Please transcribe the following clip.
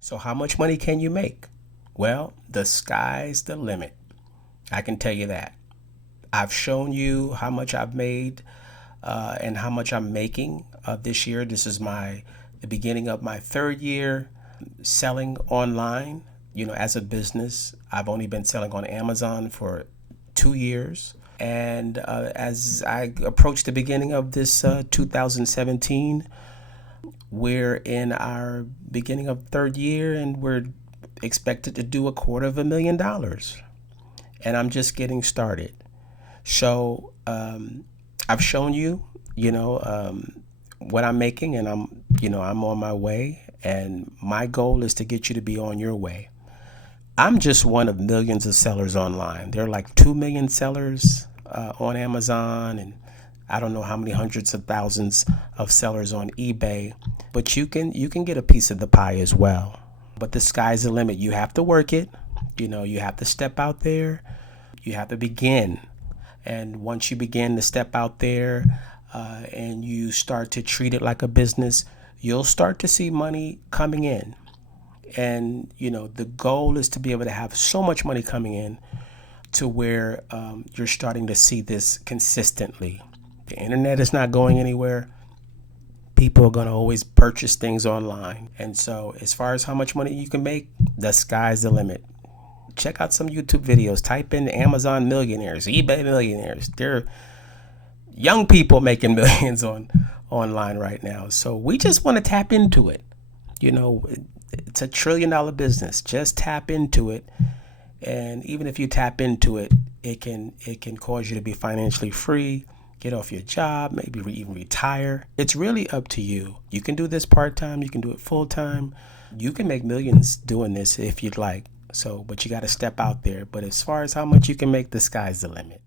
So how much money can you make? Well, the sky's the limit. I can tell you that. I've shown you how much I've made and how much I'm making this year. This is the beginning of my third year selling online. As a business, I've only been selling on Amazon for 2 years. And as I approach the beginning of this 2017, we're in our beginning of third year and we're expected to do $250,000. And I'm just getting started. So I've shown you, what I'm making, and I'm on my way. And my goal is to get you to be on your way. I'm just one of millions of sellers online. There are like 2 million sellers on Amazon, and I don't know how many hundreds of thousands of sellers on eBay. But you can get a piece of the pie as well. But the sky's the limit. You have to work it. You have to step out there. You have to begin. And once you begin to step out there and you start to treat it like a business, you'll start to see money coming in. And, the goal is to be able to have so much money coming in to where you're starting to see this consistently. The internet is not going anywhere. People are going to always purchase things online. And so as far as how much money you can make, the sky's the limit. Check out some YouTube videos. Type in Amazon millionaires, eBay millionaires. They're young people making millions online right now. So we just want to tap into it. It's $1 trillion business. Just tap into it. And even if you tap into it, it can cause you to be financially free, get off your job, maybe even retire. It's really up to you. You can do this part-time. You can do it full-time. You can make millions doing this if you'd like. But you got to step out there. But as far as how much you can make, the sky's the limit.